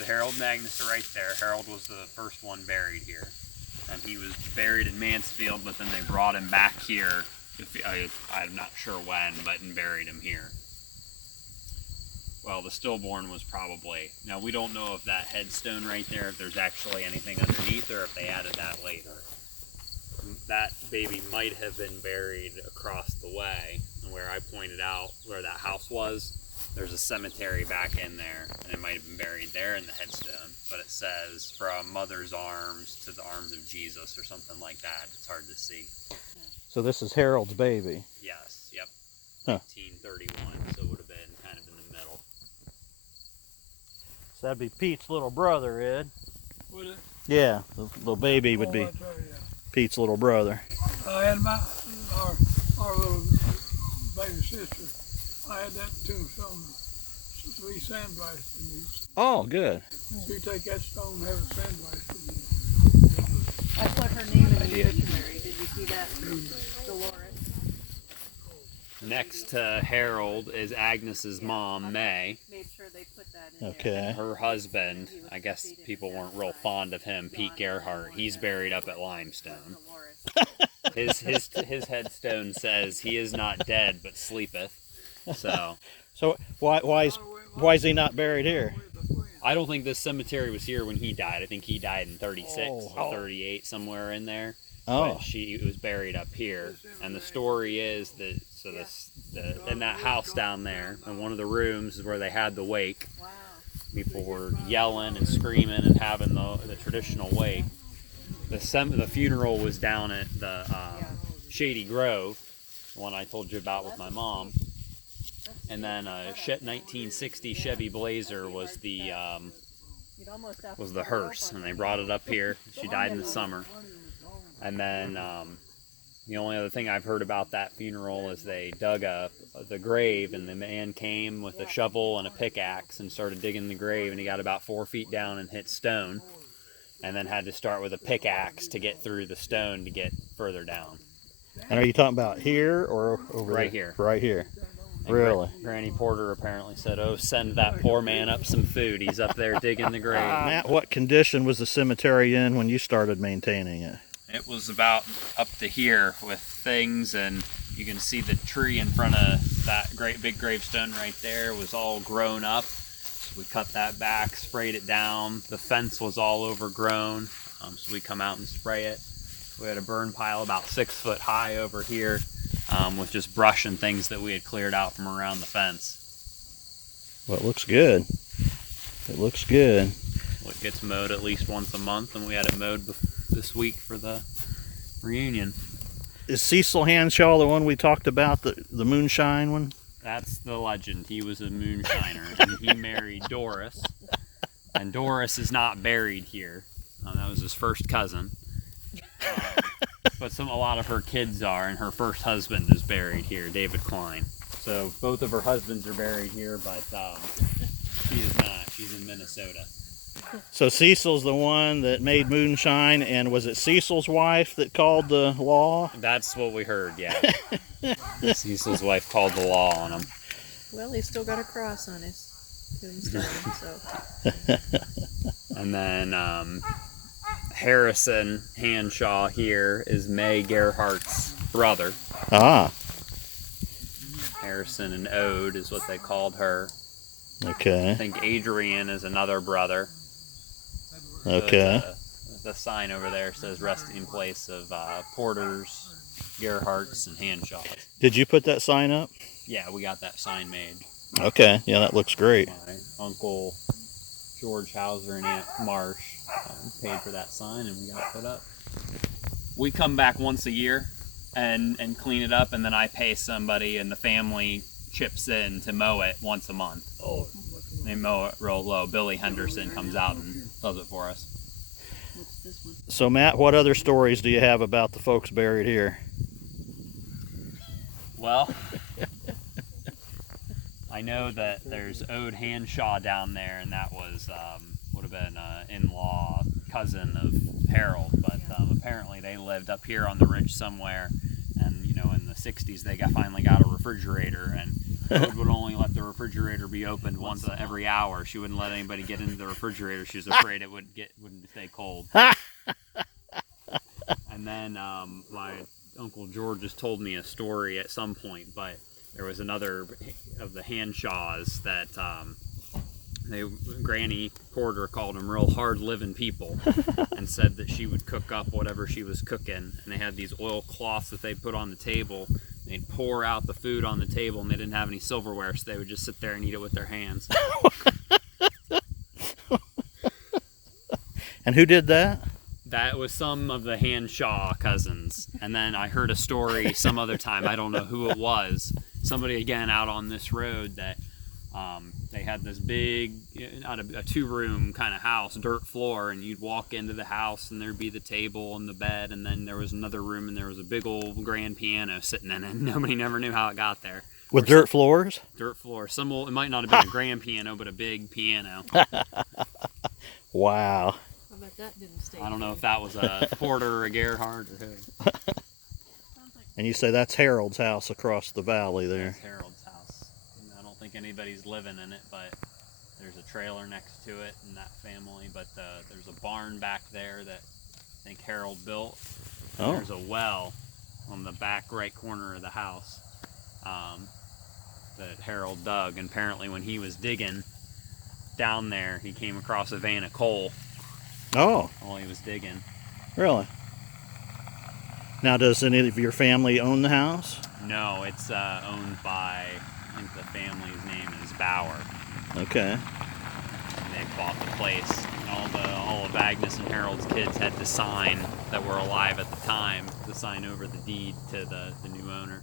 So Harold and Agnes are right there. Harold was the first one buried here. And he was buried in Mansfield, but then they brought him back here. I'm not sure when, and buried him here. Well, the stillborn was probably... Now, we don't know if that headstone right there, if there's actually anything underneath, or if they added that later. That baby might have been buried across the way, and where I pointed out where that house was, there's a cemetery back in there, and it might have been buried there in the headstone, but it says from mother's arms to the arms of Jesus or something like that. It's hard to see. So this is Harold's baby? Yes, yep. Huh. 1931, so it would have been kind of in the middle. So that'd be Pete's little brother, Ed. Would it? Yeah, the little baby would be That's right, yeah. Pete's little brother. I had our little baby sister. I had that tombstone 3 sandblasted. Oh, good. So you take that stone and have it sandblasted. I put her name in the dictionary. Did you see that? Dolores. Next to Harold is Agnes's mom, May. Made sure they put that in Okay. there. Her husband, I guess people weren't real fond of him, Pete Gerhardt. He's buried up at Limestone. His headstone says he is not dead but sleepeth. So why is he not buried here? I don't think this cemetery was here when he died. I think he died in 36 or 38, somewhere in there. Oh. But she was buried up here. And the story is that in that house down there, in one of the rooms is where they had the wake. Wow. People were yelling and screaming and having the traditional wake. The funeral was down at the Shady Grove, the one I told you about with my mom. And then a 1960 Chevy Blazer was the hearse, and they brought it up here. She died in the summer. And then the only other thing I've heard about that funeral is they dug up the grave, and the man came with a shovel and a pickaxe and started digging the grave, and he got about 4 feet down and hit stone, and then had to start with a pickaxe to get through the stone to get further down. And are you talking about here or over Right there? here. Right here. And Really? Granny Porter apparently said, "Oh, send that poor man up some food. He's up there digging the grave." Matt, what condition was the cemetery in when you started maintaining it? It was about up to here with things, and you can see the tree in front of that great big gravestone right there was all grown up. So we cut that back, sprayed it down. The fence was all overgrown, so we come out and spray it. We had a burn pile about 6 foot high over here with just brush and things that we had cleared out from around the fence. Well, it looks good. It looks good. Well, it gets mowed at least once a month, and we had it mowed this week for the reunion. Is Cecil Hanshaw the one we talked about, the moonshine one? That's the legend. He was a moonshiner, and he married Doris. And Doris is not buried here. That was his first cousin. But a lot of her kids are, and her first husband is buried here, David Klein. So both of her husbands are buried here, but she is not. She's in Minnesota. So Cecil's the one that made moonshine, and was it Cecil's wife that called the law? That's what we heard, yeah. Cecil's wife called the law on him. Well, he's still got a cross on his tombstone, so. And then Harrison Hanshaw here is May Gerhardt's brother. Ah, Harrison and Ode is what they called her. okay. I think Adrian is another brother. Okay. So the sign over there says resting in place of Porters, Gerhardts, and Hanshaws. Did you put that sign up? Yeah, we got that sign made. Okay, yeah, that looks great. My uncle George Hauser and Aunt Marsh paid for that sign, and we got it put up. We come back once a year and clean it up, and then I pay somebody, and the family chips in to mow it once a month. Oh. They mow it real low. Billy Henderson comes out and does it for us. So Matt, what other stories do you have about the folks buried here? Well, I know that there's Ode Hanshaw down there, and that was would have been in-law cousin of Harold, but apparently they lived up here on the ridge somewhere, and in the 60s they finally got a refrigerator, and code would only let the refrigerator be opened once every hour. She wouldn't let anybody get into the refrigerator. She was afraid it wouldn't stay cold. And then my Uncle George just told me a story at some point, but there was another of the Hanshaws that Granny Porter called them real hard-living people, and said that she would cook up whatever she was cooking, and they had these oil cloths that they put on the table. They'd pour out the food on the table, and they didn't have any silverware, so they would just sit there and eat it with their hands. And who did that? That was some of the Hanshaw cousins. And then I heard a story some other time, I don't know who it was, somebody again out on this road, that they had this big, a two-room kind of house, dirt floor, and you'd walk into the house and there'd be the table and the bed, and then there was another room and there was a big old grand piano sitting in it, and nobody never knew how it got there. With dirt floors? Dirt floor. It might not have been a grand piano, but a big piano. Wow. I bet that didn't stay. I don't know if that was a Porter or a Gerhardt or who. And you say that's Harold's house across the valley there. That's Harold's house. I don't think anybody's living in it, but there's a trailer next to it in that family. But there's a barn back there that I think Harold built. And Oh. there's a well on the back right corner of the house that Harold dug. And apparently when he was digging down there, he came across a vein of coal Oh, while he was digging. really? Now, does any of your family own the house? No, it's owned by, I think the family's name is Bauer. Okay. And they bought the place. And all of Agnes and Harold's kids had to sign, that were alive at the time, to sign over the deed to the new owner.